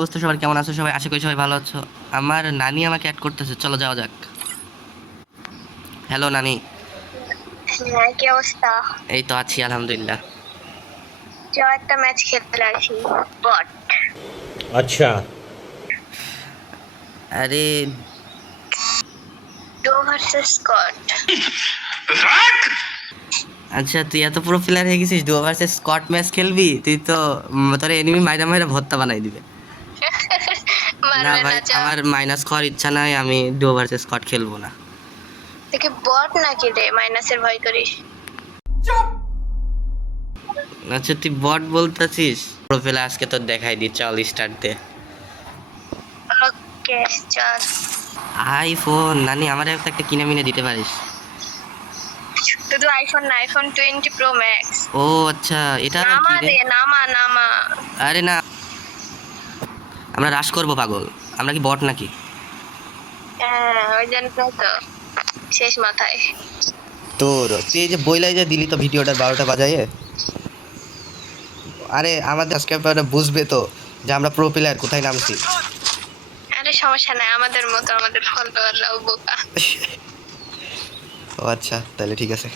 অবস্থা? সবার কেমন আছো? সবাই আশা করি সবাই ভালো আছো। আমার নানি আমাকে অ্যাড করতেছে। চলো যাওয়া যাক। হ্যালো নানি। হ্যাঁ, কি অবস্থা? এই তো আছি আলহামদুলিল্লাহ। একটা ম্যাচ খেলতে বট আচ্ছা। আরে ডো ভার্সেস স্কট আচ্ছা তুই এত পুরো প্লেয়ার হয়ে গেছিস ডো স্কট ম্যাচ খেলবি? তুই তো তোর এনিমি মাইরা মাইরা ভত্তা বানাই দিবে। না ভাই আমার মাইনাস খাওয়ার ইচ্ছা নাই আমি ডু ভার্সেস স্কট খেলব না। দেখি বট নাকি রে মাইনাসের ভয় করিস। আচ্ছা তুই বট বলতেছিস? প্রো প্লেয়ার আজকে তোর দেখাই দি চল স্টার্ট দে। ওকে চল। আইফোন নানি আমার একটা একটা কিনে মিনে দিতে পারিস? শুধু আইফোন না আইফোন টোয়েন্টি প্রো ম্যাক্স ও আচ্ছা এটা নামা দে রে? নামা নামা। আরে না আমরা রাশ করব পাগল। আমরা কি বট নাকি? হ্যাঁ ওই জন্য তো। শেষ মাথায়। তোর তুই যে বইলাই যে দিলি তো ভিডিওটা বারোটা বাজায় আরে আমাদের সাবস্ক্রাইবাররা বুঝবে তো যে আমরা প্রো প্লেয়ার কোথায় নামছি। আরে সমস্যা নাই আমাদের মতো আমাদের ফলোয়াররাও বোকা। ও আচ্ছা তাহলে ঠিক আছে।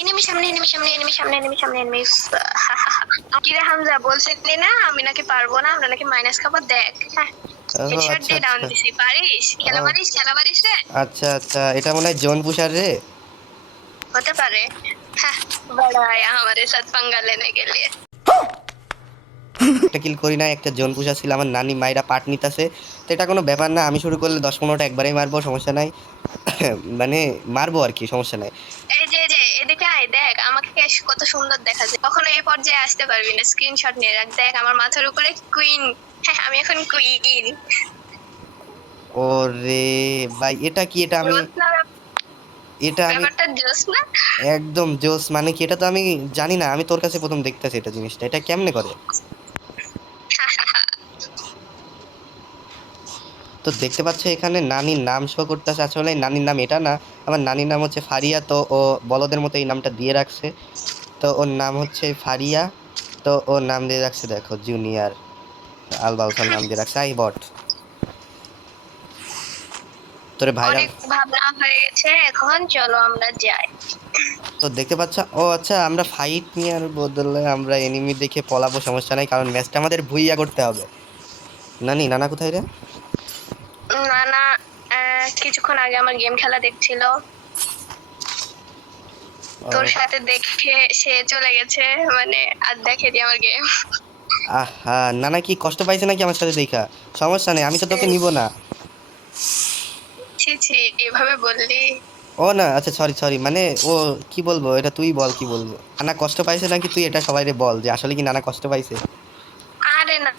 এনিমি সামনে এনিমি সামনে এনিমি সামনে এনিমি সামনে এনিমি কিরে হামজা? না আমি নাকি পারব না আমরা নাকি মাইনাস খাব দেখ। হ্যাঁ, আচ্ছা, আচ্ছা।, আচ্ছা আচ্ছা। এটা মনে হয় জোন পুষার রে? হতে পারে। হ্যাঁ, একটা জোন পুষা ছিল আমার নানি মায়েরা পাট নিতেছে। তো এটা কোনো ব্যাপার না আমি শুরু করলে দশ পনেরোটা একবারেই মারবো সমস্যা নাই। মানে মারবো আর কি সমস্যা নাই। যে এদিকে আয় দেখ আমাকে কত সুন্দর দেখা যায় কখনো এই পর্যায়ে আসতে পারবি না স্ক্রিনশট নিয়ে রাখ। দেখ আমার মাথার উপরে কুইন হ্যাঁ আমি এখন কুইন ওরে ভাই এটা কি? এটা আমি এটা আমি ব্যাপারটা জোস না? একদম জোস মানে কি? এটা তো আমি জানি না আমি তোর কাছে প্রথম দেখতেছি এটা জিনিসটা। এটা কেমনে করে? তো দেখতে পাচ্ছ এখানে নানির নাম শো করতেছে আসলে নানির নাম এটা না আমার নানির নাম হচ্ছে ফারিয়া তো ও বলদের মতো এই নামটা দিয়ে রাখছে। তো ওর নাম হচ্ছে ফারিয়া তো ওর নাম দিয়ে রাখছে দেখো জুনিয়র। আলবাউসার নাম দিয়ে রাখছে আই বট। তোরে ভাইরাল অনেক ভাবনা হয়ে এখন চলো আমরা যাই। তো দেখতে পাচ্ছ ও আচ্ছা আমরা ফাইট নেওয়ার বদলে আমরা এনিমি দেখে পলাবো সমস্যা নাই কারণ ম্যাচটা আমাদের ভুইয়া করতে হবে। নানি নানা কোথায় রে? না না কিছুক্ষণ আগে আমার গেম খেলা দেখছিল। তোর সাথে দেখে সে চলে গেছে মানে আর দেখেনি আমার গেম আহা নানা কি কষ্ট পাইছে নাকি আমার সাথে দেখা? সমস্যা নেই আমি তো তোকে নিব না। ছি ছি এভাবে বললি। ও না আচ্ছা সরি সরি মানে ও কি বলব এটা তুই বল কি বলব? নানা কষ্ট পাইছে নাকি তুই এটা সবাইরে বল যে আসলে কি নানা কষ্ট পাইছে?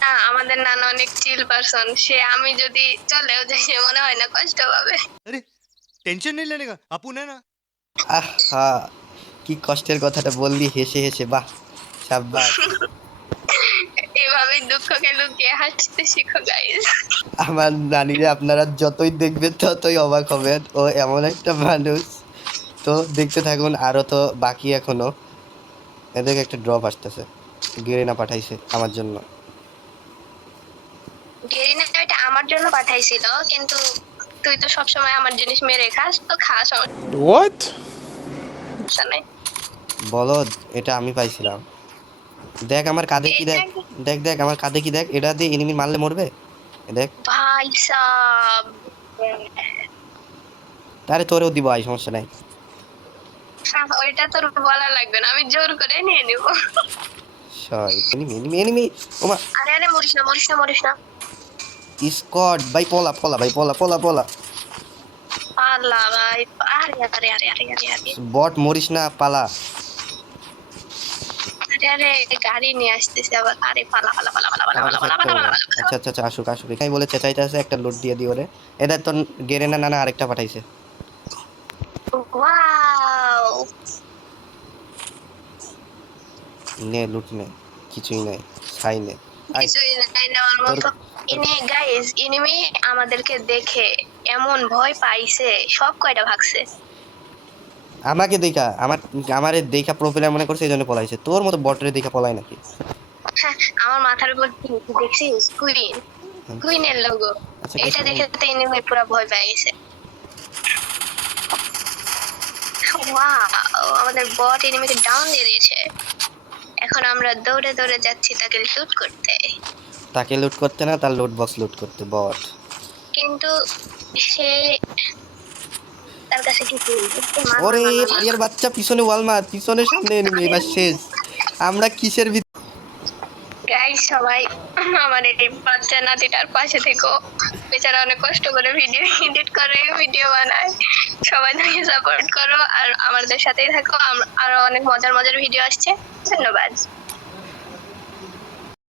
না আমাদের নানা অনেক চিল পারসন সে আমি যদি চলেও যাই সে মনে হয় না কষ্ট পাবে। আরে টেনশন নিলে লেনেগা আপু না না। আহা কি কষ্টের কথাটা বললি হেসে হেসে বাহ সাব্বাস। এভাবে দুঃখকে লুকিয়ে হাসতে শিখো গাইস আমার নানিরে আপনারা যতই দেখবেন ততই অবাক হবেন। ও এমন একটা মানুষ। তো দেখতে থাকুন আরও তো বাকি এখনও। এদেরকে একটা ড্রপ আসতেছে। গেরিনা পাঠাইছে আমার জন্য। গেরিনা এটা আমার জন্য পাঠাইছিল কিন্তু তুই তো সবসময় আমার জিনিস মেরে খাস তো খা what? সমস্যা নেই। বলদ এটা আমি পাইছিলাম। দেখ আমার কাঁধে কি দেখ দেখ দেখ আমার কাঁধে কি দেখ এটা দিয়ে এনিমি মারলে মরবে? দেখ। ভাই সাব। তারে তোরেও দিব আই সমস্যা নাই। ওইটা তোর বলা লাগবে না আমি জোর করে নিয়ে নিব। এনিমি এনিমি এনিমি ওমা। আরে আরে মরিস না মরিস না মরিস না। স্কট ভাই পলা পলা ভাই পলা পলা পলা পালা ভাই আরে আরে আরে আরে আরে বট মরিস না পালা। আরে গাড়ি আসতেছে আবার। আরে পালা পালা পালা পালা পালা পালা পালা আচ্ছা আচ্ছা, আচ্ছা বলে চেঁচাইতে আছে একটা লোড দিয়ে দিও রে এটা তো গেরেনা নানা আরেকটা পাঠাইছে। ওয়াও নে লুট নে। কিছুই নাই ছাই কিছুই নাই ইনি গাইস ইনিমি আমাদেরকে দেখে এমন ভয় পাইছে সব কয়টা ভাগছে? আমাকে দেখা আমার আমারে দেখা প্রোফাইলার মনে করছে এই জন্য পলাইছে। তোর মতো বটরে দেখা পলায় নাকি? হ্যাঁ আমার মাথার উপর দেখছিস? কুইন কুইনের লোগো এটা দেখে তো এনিমে পুরো ভয় পেয়ে গেছে। ওয়াও আমাদের বট এনিমিকে ডাউন দিয়ে দিয়েছে। এখন আমরা দৌড়ে দৌড়ে যাচ্ছি তাকে লুট করতে। তাকে লুট করতে না তার লুট বক্স লুট করতে বট। কিন্তু সে তার কাছে কি ওরে ফারিয়ার বাচ্চা পিছনে ওয়ালমার পিছনে সামনে এনিমি এবার শেষ। আমরা কিসের ভিতর গাইস সবাই আমার এই বাচ্চা নাতিটার পাশে থেকো। বেচারা অনেক কষ্ট করে ভিডিও এডিট করে ভিডিও বানায়। সবাই তাকে সাপোর্ট করো আর আমাদের সাথেই থাকো। আরও অনেক মজার মজার ভিডিও আসছে। ধন্যবাদ।